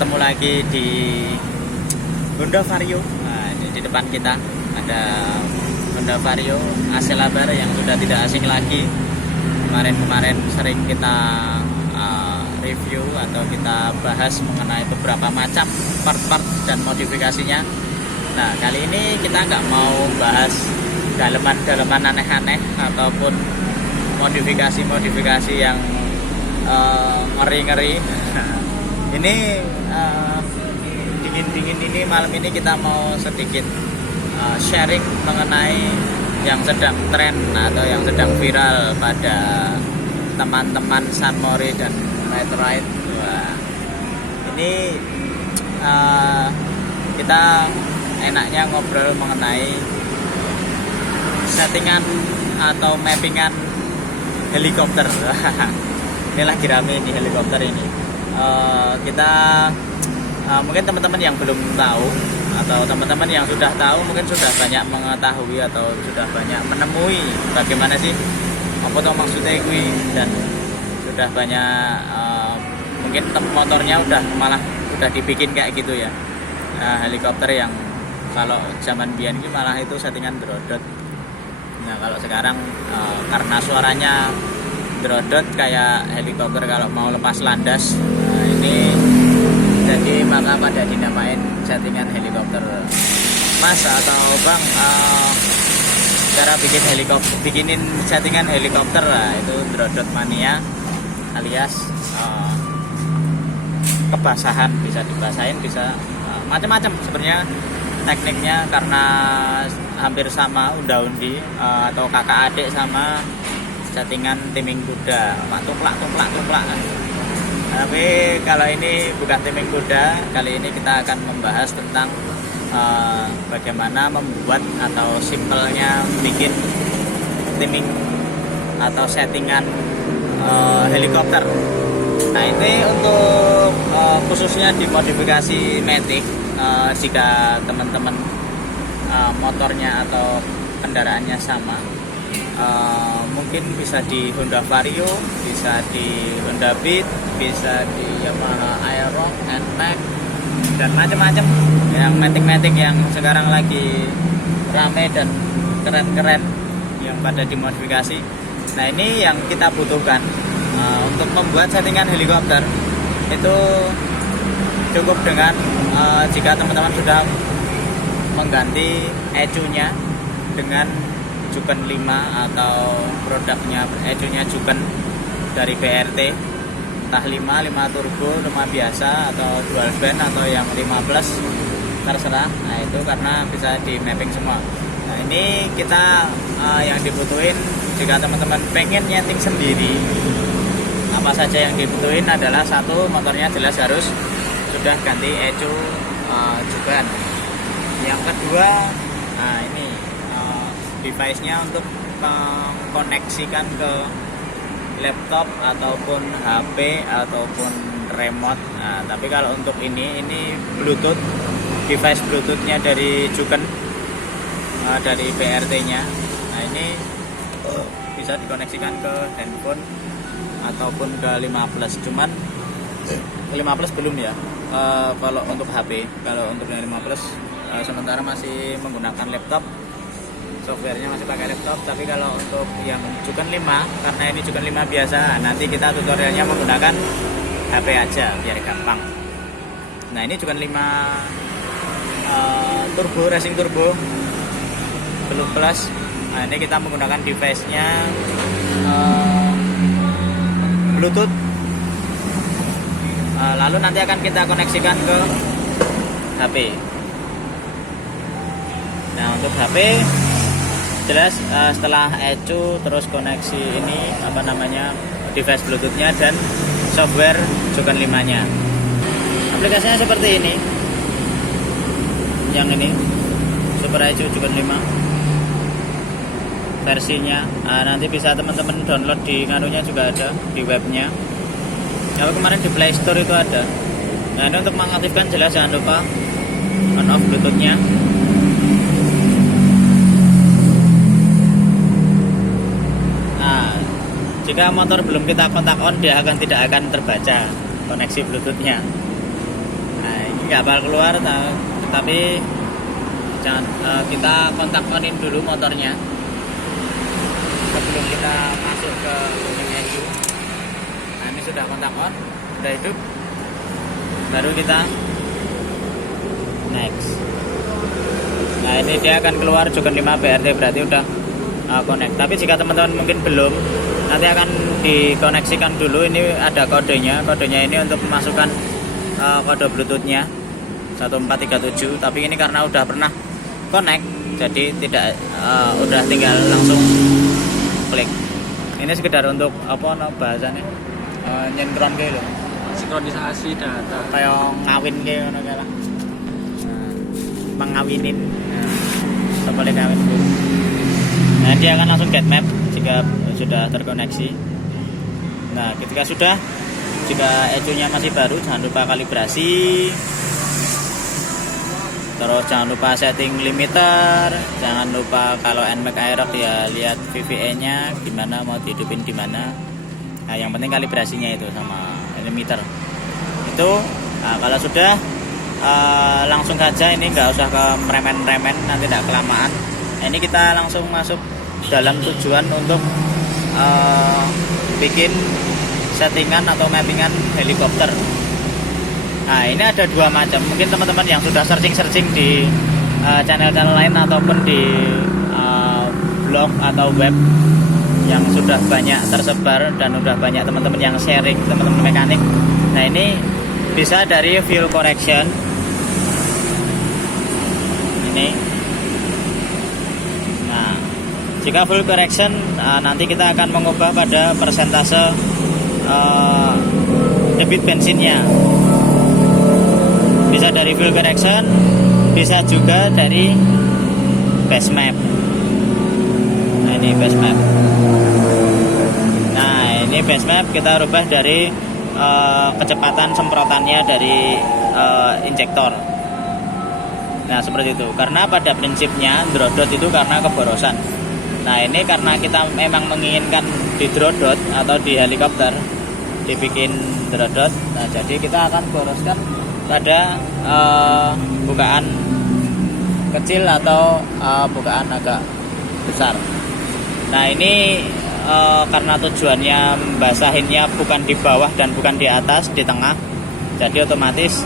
ketemu lagi di Honda Vario. Nah, ini di depan kita ada Honda Vario AC Labar yang sudah tidak asing lagi. Kemarin sering kita review atau kita bahas mengenai beberapa macam part-part dan modifikasinya. Nah, kali ini kita nggak mau bahas daleman-daleman aneh-aneh ataupun modifikasi yang ngeri-ngeri. Ini dingin-dingin ini, malam ini kita mau sedikit sharing mengenai yang sedang tren atau yang sedang viral pada teman-teman Sunmori dan Night. Wah, ini kita enaknya ngobrol mengenai settingan atau mappingan helikopter. Ini lagi rame di helikopter ini. Kita mungkin teman-teman yang belum tahu atau teman-teman yang sudah tahu mungkin sudah banyak mengetahui atau sudah banyak menemui bagaimana sih apa tuh maksudnya gue, dan sudah banyak mungkin motornya malah udah dibikin kayak gitu ya. Helikopter yang kalau zaman biyen ini malah itu settingan drodot. Nah, kalau sekarang karena suaranya drodot kayak helikopter kalau mau lepas landas, ini jadi maka pada dinamain settingan helikopter. Mas atau Bang, cara bikinin settingan helikopter lah, itu drodot mania alias kebasahan, bisa dibasahin, bisa macam-macam sebenarnya tekniknya, karena hampir sama unda-undi atau kakak adik sama settingan timing kuda, tuplak. Tapi kalau ini bukan timing kuda, kali ini kita akan membahas tentang bagaimana membuat atau simpelnya bikin timing atau settingan helikopter. Nah, ini untuk khususnya di modifikasi Matic. Jika teman-teman motornya atau kendaraannya sama, mungkin bisa di Honda Vario, bisa di Honda Beat, bisa di Yamaha Aerox, NMAX, dan macam-macam yang Matic yang sekarang lagi rame dan keren-keren yang pada dimodifikasi. Nah, ini yang kita butuhkan untuk membuat settingan helikopter. Itu cukup dengan jika teman-teman sudah mengganti ECU-nya dengan Juken 5 atau produknya ECU-nya Juken dari BRT, entah 5 turbo, 5 biasa atau dual band atau yang 5 plus, terserah. Nah, itu karena bisa di mapping semua. Nah, ini kita yang dibutuhin jika teman-teman pengen nyeting sendiri, apa saja yang dibutuhin adalah satu, motornya jelas harus sudah ganti ECU Juken. Yang kedua, nah ini device-nya untuk mengkoneksikan ke laptop ataupun HP ataupun remote. Nah, tapi kalau untuk ini Bluetooth, device Bluetooth-nya dari Juken, dari BRT-nya. Nah, ini bisa dikoneksikan ke handphone ataupun ke 5 plus. Cuman 5 plus belum ya. Kalau untuk HP, kalau untuk yang 5 plus sementara masih menggunakan laptop, softwarenya masih pakai laptop. Tapi kalau untuk yang Juken 5, karena ini Juken 5 biasa, nanti kita tutorialnya menggunakan HP aja biar gampang. Nah, ini Juken 5 turbo, racing turbo belum plus. Nah, ini kita menggunakan device-nya Bluetooth. Lalu nanti akan kita koneksikan ke HP. Nah, untuk HP jelas setelah ECU terus koneksi ini device Bluetooth-nya dan software Juken 5-nya. Aplikasinya seperti ini. Yang ini Super ECU Juken 5 versinya. Nanti bisa teman-teman download di nganunya juga ada, di webnya. Kalau kemarin di Play Store itu ada. Nah, ini untuk mengaktifkan jelas jangan lupa on off Bluetooth-nya. Nah, jika motor belum kita kontak on, dia tidak akan terbaca koneksi Bluetooth-nya. nggak bakal keluar, tapi jangan, kita kontak onin dulu motornya sebelum kita masuk ke menu. Nah ini sudah kontak on, sudah hidup, baru kita next. Nah ini dia akan keluar Jukun 5 BRT, berarti udah connect. Tapi jika teman-teman mungkin belum, nanti akan dikoneksikan dulu. Ini ada kodenya ini untuk memasukkan kode bluetoothnya 1437. Tapi ini karena udah pernah connect, jadi tidak udah tinggal langsung klik. Ini sekedar untuk apa bahasanya, nyenkron kayak loh, sinkronisasi data kayak ngawin kayak ngono kayak lah, mengawinin, boleh kawin bu. Nah dia akan langsung get map jika sudah terkoneksi. Nah ketika sudah, jika ECU-nya masih baru, jangan lupa kalibrasi, terus jangan lupa setting limiter, jangan lupa kalau NMAX Aerox ya lihat VVA nya gimana, mau dihidupin di mana. Nah yang penting kalibrasinya itu sama limiter itu. Nah, kalau sudah langsung saja, ini nggak usah ke remen-remen, nanti tidak kelamaan. Nah, ini kita langsung masuk dalam tujuan untuk bikin settingan atau mappingan helikopter. Nah ini ada dua macam. Mungkin teman-teman yang sudah searching di channel-channel lain ataupun di blog atau web yang sudah banyak tersebar dan sudah banyak teman-teman yang sharing, teman-teman mekanik. Nah ini bisa dari fuel correction ini. Nah jika full correction, nanti kita akan mengubah pada persentase debit bensinnya. Bisa dari fuel correction, bisa juga dari base map. Nah ini base map. Nah ini base map kita rubah dari kecepatan semprotannya dari injektor. Nah seperti itu. Karena pada prinsipnya drodot itu karena keborosan. Nah ini karena kita memang menginginkan di drodot atau di helikopter dibikin drodot. Nah jadi kita akan boroskan pada bukaan kecil atau bukaan agak besar. Nah ini karena tujuannya membasahinnya bukan di bawah dan bukan di atas, di tengah. Jadi otomatis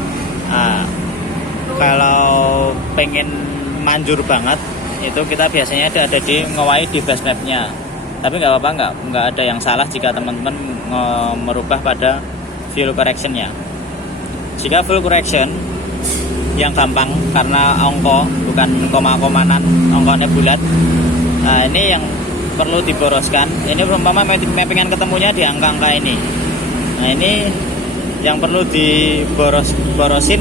kalau pengen manjur banget itu kita biasanya ada di ngawai di base mapnya. Tapi nggak apa-apa, nggak ada yang salah jika teman-teman merubah pada fuel correctionnya. Jika full correction yang gampang karena ongko bukan koma-komanan, ongkonya bulat. Nah ini yang perlu diboroskan. Ini umpama mappingan ketemunya di angka-angka ini. Nah ini yang perlu diborosin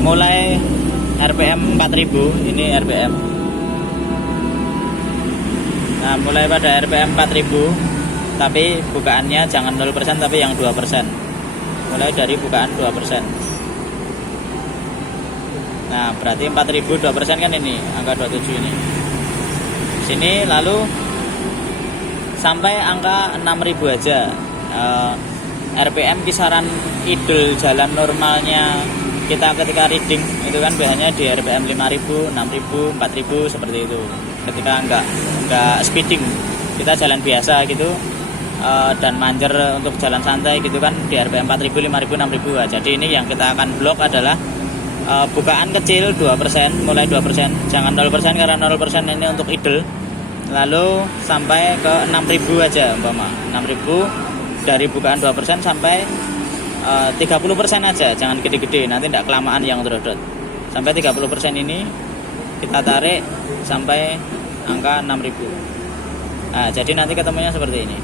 mulai RPM 4000. Ini RPM. Nah mulai pada RPM 4000, tapi bukaannya jangan 0% tapi yang 2%. Mulai dari bukaan 2%. Nah berarti 4000 2% kan ini angka 27 ini. Sini lalu sampai angka 6000 aja. RPM kisaran idle jalan normalnya kita ketika reading itu kan biasanya di RPM 5000, 6000, 4000 seperti itu. Ketika enggak speeding, kita jalan biasa gitu, dan manjer untuk jalan santai gitu kan di RPM 4000, 5000, 6000. Jadi ini yang kita akan blok adalah bukaan kecil 2%, mulai 2%, jangan 0% karena 0% ini untuk idle. Lalu sampai ke 6000 aja umpama. 6000 dari bukaan 2% sampai 30% aja, jangan gede-gede, nanti tidak kelamaan yang drodot. Sampai 30% ini kita tarik sampai angka 6000. Nah, jadi nanti ketemunya seperti ini.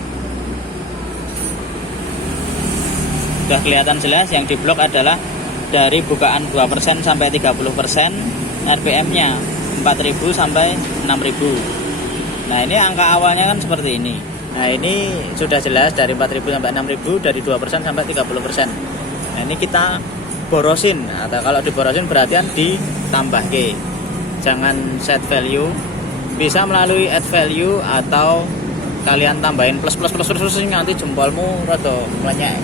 Sudah kelihatan jelas, yang diblok adalah dari bukaan 2% sampai 30%, RPM-nya 4000 sampai 6000. Nah, ini angka awalnya kan seperti ini. Nah, ini sudah jelas dari 4000 sampai 6000, dari 2% sampai 30%. Nah, ini kita borosin, atau kalau diborosin berarti ditambah ke. Jangan set value, bisa melalui add value atau kalian tambahin plus nanti jempolmu rada banyak.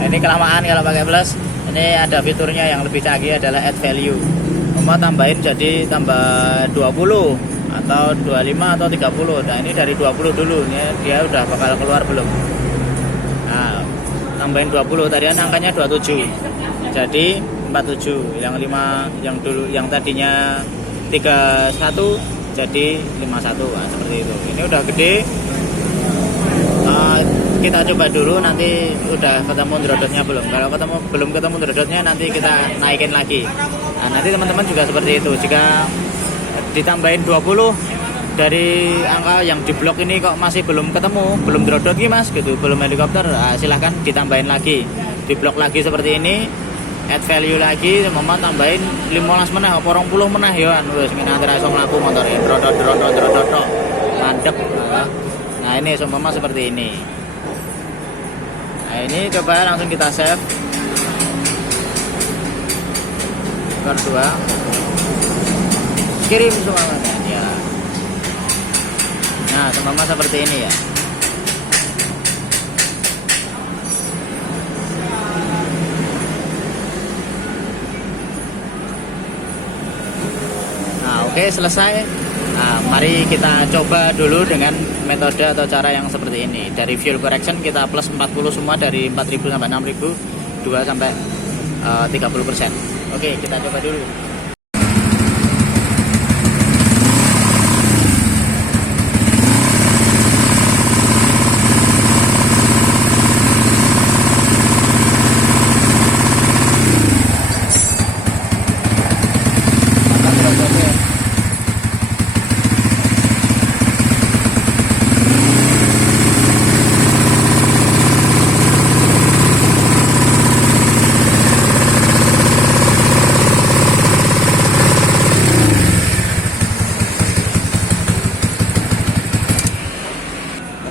Nah, ini kelamaan kalau pakai plus. Ini ada fiturnya yang lebih canggih adalah add value. Mau tambahin jadi tambah 20 atau 25 atau 30. Nah ini dari 20 dulu, ini dia udah bakal keluar belum. Nah tambahin 20, tadi kan angkanya 27 jadi 47, yang 5 yang dulu yang tadinya 31 jadi 51. Nah, seperti itu. Ini udah gede. Kita coba dulu, nanti udah ketemu drodotnya belum. Kalau belum ketemu drodotnya, nanti kita naikin lagi. Nah, nanti teman-teman juga seperti itu. Jika ditambahin 20 dari angka yang di blok ini kok masih belum ketemu, belum drodot mas gitu, belum helikopter, silahkan ditambahin lagi, di blok lagi seperti ini, add value lagi, mama tambahin 15 menah, 20 menah ya, wes nanti langsung laku motor ini, drodot, mantep. Nah ini seumpama seperti ini. Nah ini coba langsung kita save. Kedua, kirim semuanya ya. Nah seumpama seperti ini ya. Nah oke, selesai. Nah, mari kita coba dulu dengan metode atau cara yang seperti ini. Dari fuel correction kita plus 40 semua, dari 4000 sampai 6000, 2 sampai 30%. Oke, kita coba dulu.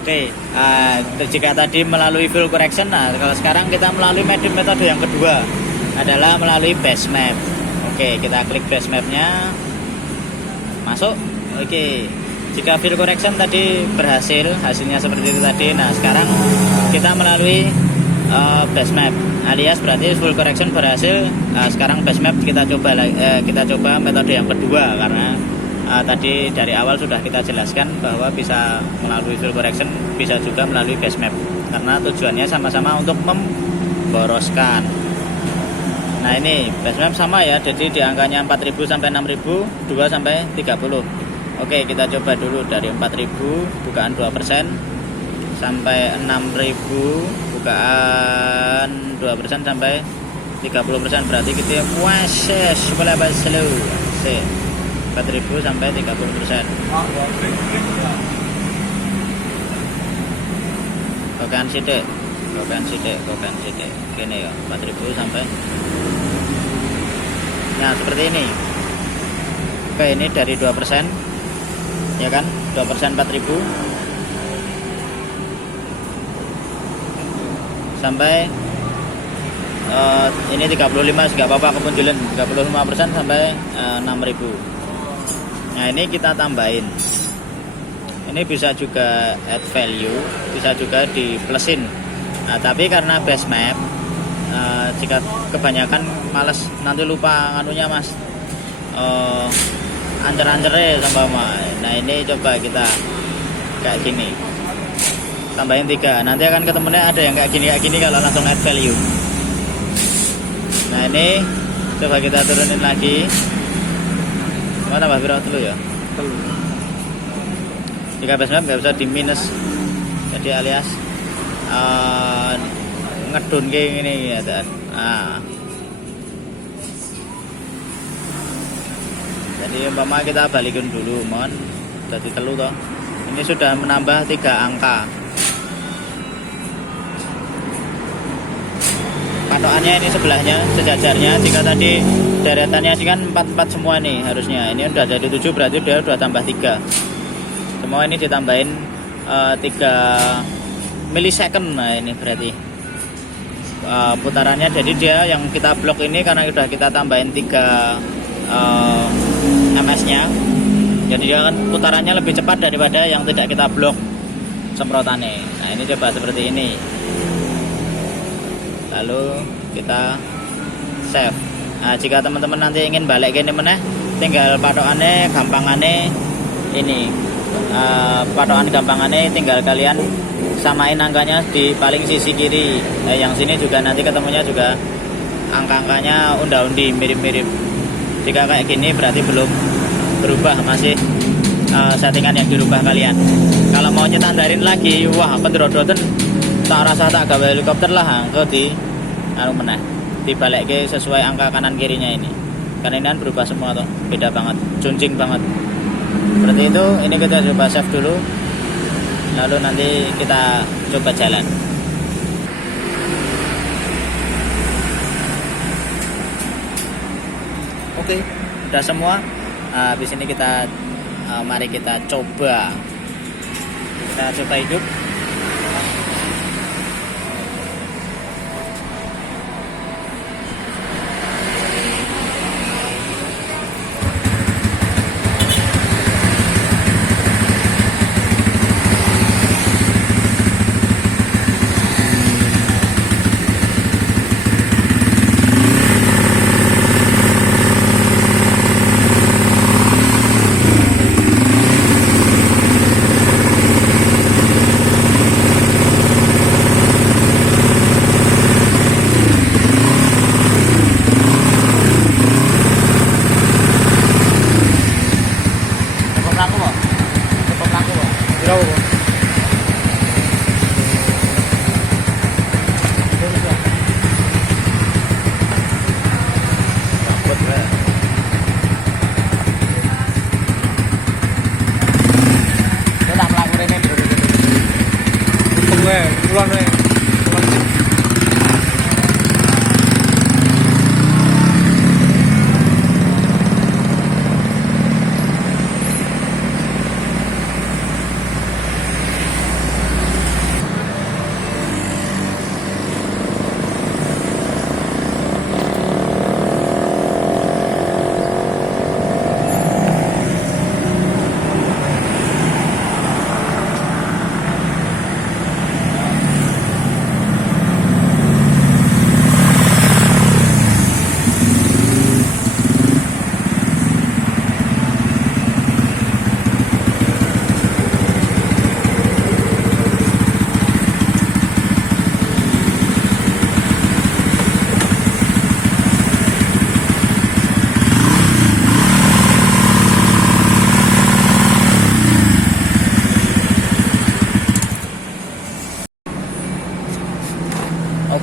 Oke, jika tadi melalui fuel correction, nah kalau sekarang kita melalui metode yang kedua adalah melalui base map. Oke, kita klik base mapnya, masuk. Oke, jika fuel correction tadi berhasil, hasilnya seperti itu tadi. Nah sekarang kita melalui base map, alias berarti fuel correction berhasil. Sekarang base map kita coba metode yang kedua, karena tadi dari awal sudah kita jelaskan bahwa bisa melalui fuel correction, bisa juga melalui base map, karena tujuannya sama-sama untuk memboroskan. Nah ini base map sama ya, jadi di angkanya 4000 sampai 6000, 2 sampai 30. Oke, kita coba dulu dari 4000 bukaan 2% sampai 6000 bukaan 2% sampai 30%, berarti kita puas boleh slow 4000 sampai 30%. Kokan sidik. Gini ya, 4000 sampai. Nah, seperti ini. Oke, ini dari 2%. Ya kan? 2% 4000 sampai ini 35, enggak apa-apa kemunculan 35% sampai 6000. Nah ini kita tambahin, ini bisa juga add value, bisa juga di plusin. Nah tapi karena base map, jika kebanyakan males nanti lupa anunya mas, ancer-ancernya sama. Nah ini coba kita kayak gini, tambahin 3, nanti akan ketemunya ada yang kayak gini kalau langsung add value. Nah ini coba kita turunin lagi. Mana tambah berapa dulu ya? Jika base map nggak bisa di minus, jadi alias ngedun kayak gini ya dan. Jadi umpama kita balikin dulu, mohon jadi telu toh. Ini sudah menambah 3 angka. Patokannya ini sebelahnya, sejajarnya. Jika tadi deretannya sih kan 44 semua nih harusnya. Ini udah jadi 7, berarti dia udah tambah 3. Semua ini ditambahin 3 millisecond. Nah ini berarti putarannya. Jadi dia yang kita blok ini karena udah kita tambahin 3 ms nya. Jadi dia kan putarannya lebih cepat daripada yang tidak kita blok semprotannya. Nah ini coba seperti ini. Lalu kita safe. Nah, jika teman-teman nanti ingin balik ke ini meneh, tinggal patokannya gampangannya ini. Patokan gampangannya tinggal kalian samain angkanya di paling sisi kiri. Yang sini juga nanti ketemunya juga angka-angkanya unda-undi mirip-mirip. Jika kayak gini berarti belum berubah, masih settingan yang dirubah kalian. Kalau mau nyetandarin lagi, wah penderodotan tak rasa tak gawe helikopter lah, engko di meneh dibalik ke sesuai angka kanan kirinya ini, karena ini kan berubah semua tuh, beda banget, juncing banget seperti itu. Ini kita coba save dulu, lalu nanti kita coba jalan. Oke, udah semua. Habis ini kita mari kita coba hidup. Pulang nih.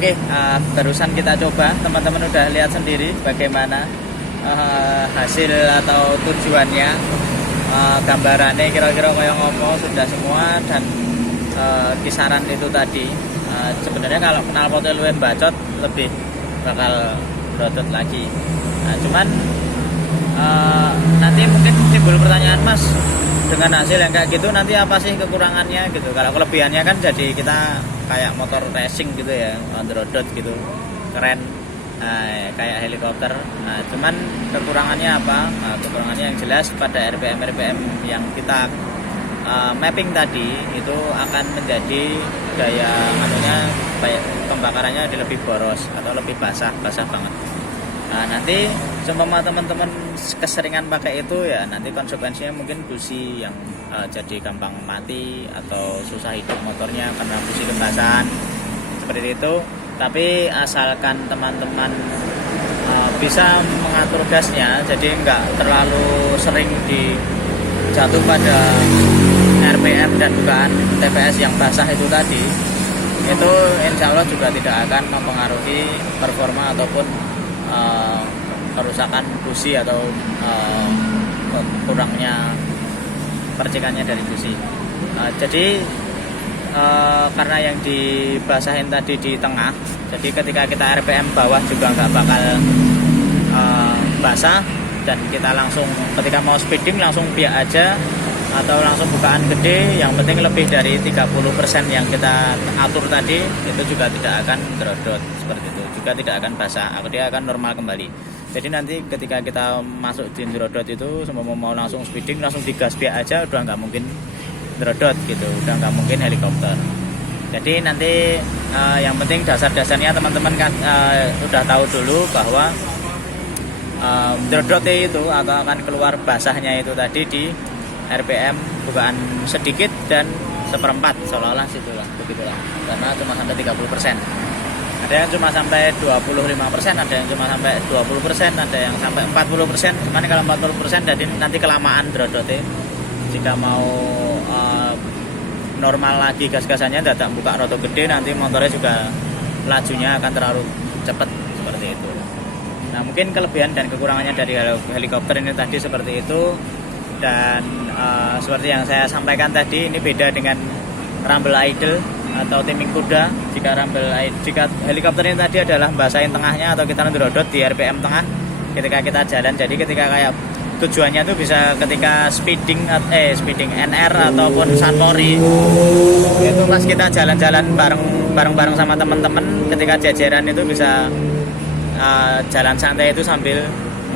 Oke, barusan kita coba, teman-teman udah lihat sendiri bagaimana hasil atau tujuannya, gambarannya kira-kira kayak ngomong sudah semua, dan kisaran itu tadi. Sebenarnya kalau knalpotnya luwih bacot lebih bakal rodot lagi. Nah, cuman nanti mungkin timbul pertanyaan, Mas, dengan hasil yang kayak gitu nanti apa sih kekurangannya gitu. Kalau kelebihannya kan jadi kita kayak motor racing gitu ya, on the road gitu, keren, kayak helikopter. Nah, cuman kekurangannya apa? Kekurangannya yang jelas pada RPM yang kita mapping tadi itu akan menjadi daya pembakarannya lebih boros atau lebih basah banget. Nah, nanti seumpama teman-teman keseringan pakai itu ya, nanti konsekuensinya mungkin busi yang jadi gampang mati atau susah hidup motornya karena busi kebasahan seperti itu. Tapi asalkan teman-teman bisa mengatur gasnya, jadi nggak terlalu sering jatuh pada RPM dan bukaan TPS yang basah itu tadi, itu insya Allah juga tidak akan mempengaruhi performa ataupun kerusakan busi atau kurangnya percikannya dari busi. Jadi karena yang dibasahin tadi di tengah, jadi ketika kita RPM bawah juga nggak bakal basah, dan kita langsung ketika mau speeding langsung biak aja atau langsung bukaan gede, yang penting lebih dari 30% yang kita atur tadi itu juga tidak akan gerodot seperti itu, juga tidak akan basah, dia akan normal kembali. Jadi nanti ketika kita masuk di gerodot itu, semua mau langsung speeding langsung digas biak aja, udah nggak mungkin gerodot gitu, udah nggak mungkin helikopter. Jadi nanti yang penting dasar-dasarnya teman-teman kan udah tahu dulu bahwa drodot itu akan keluar basahnya itu tadi di RPM bukaan sedikit dan seperempat, seolah-olah situlah begitulah, karena cuma sampai 30%. Ada yang cuma sampai 25%, ada yang cuma sampai 20%, ada yang sampai 40%. Cuman kalau 40% jadi nanti kelamaan drodotnya. Jika mau normal lagi gas-gasannya, datang buka roto gede, nanti motornya juga lajunya akan terlalu cepat seperti itu. Nah, mungkin kelebihan dan kekurangannya dari helikopter ini tadi seperti itu. Dan seperti yang saya sampaikan tadi, ini beda dengan rumble idle atau timing kuda. Jika helikopter ini tadi adalah basahin tengahnya atau kita drodot di RPM tengah ketika kita jalan. Jadi ketika kayak tujuannya tuh bisa ketika speeding NR ataupun Sunmori itu pas kita jalan-jalan bareng sama teman-teman, ketika jajaran itu bisa jalan santai itu sambil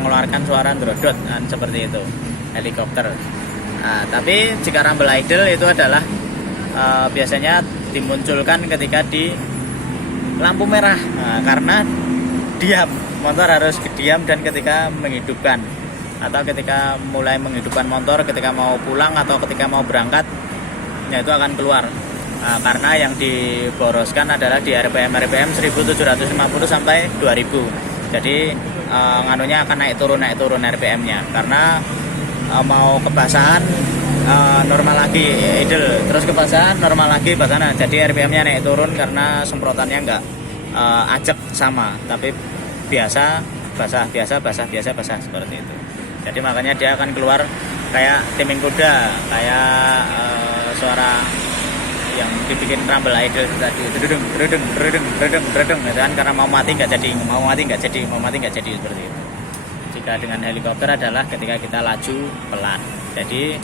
mengeluarkan suara drodot, seperti itu helikopter. Tapi jika rumble idle itu adalah biasanya dimunculkan ketika di lampu merah, karena diam, motor harus diam, dan ketika menghidupkan atau ketika mulai menghidupkan motor, ketika mau pulang atau ketika mau berangkat, ya itu akan keluar. Karena yang diboroskan adalah di RPM 1750 sampai 2000. Jadi nganunya akan naik turun RPM-nya, karena mau kebasahan normal lagi idle, terus kebasahan normal lagi basahan. Jadi RPM-nya naik turun karena semprotannya enggak ajak sama, tapi biasa basah seperti itu. Jadi makanya dia akan keluar kayak timing kuda, kayak suara yang dibikin rumble idle tadi, redeng gitu kan, karena mau mati nggak jadi seperti itu. Jika dengan helikopter adalah ketika kita laju pelan. Jadi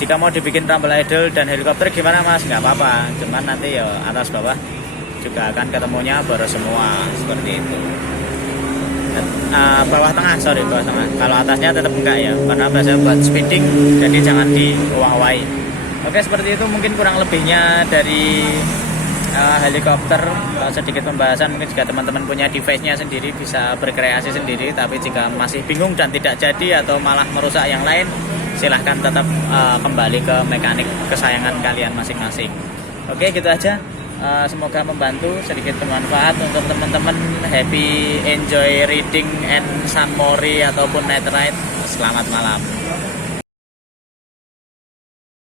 jika mau dibikin rumble idle dan helikopter gimana Mas? Nggak apa-apa, cuman nanti ya atas bawah juga akan ketemunya boros semua seperti itu. Bawah tengah. Kalau atasnya tetap enggak ya, karena biasanya buat speeding, jadi jangan diwah-wahi. Oke, seperti itu mungkin kurang lebihnya dari helikopter. Sedikit pembahasan, mungkin jika teman-teman punya device-nya sendiri bisa berkreasi sendiri, tapi jika masih bingung dan tidak jadi atau malah merusak yang lain, silahkan tetap kembali ke mekanik kesayangan kalian masing-masing. Oke, gitu aja. Semoga membantu, sedikit bermanfaat untuk teman-teman. Happy enjoy reading and Sunmori ataupun night ride. Selamat malam.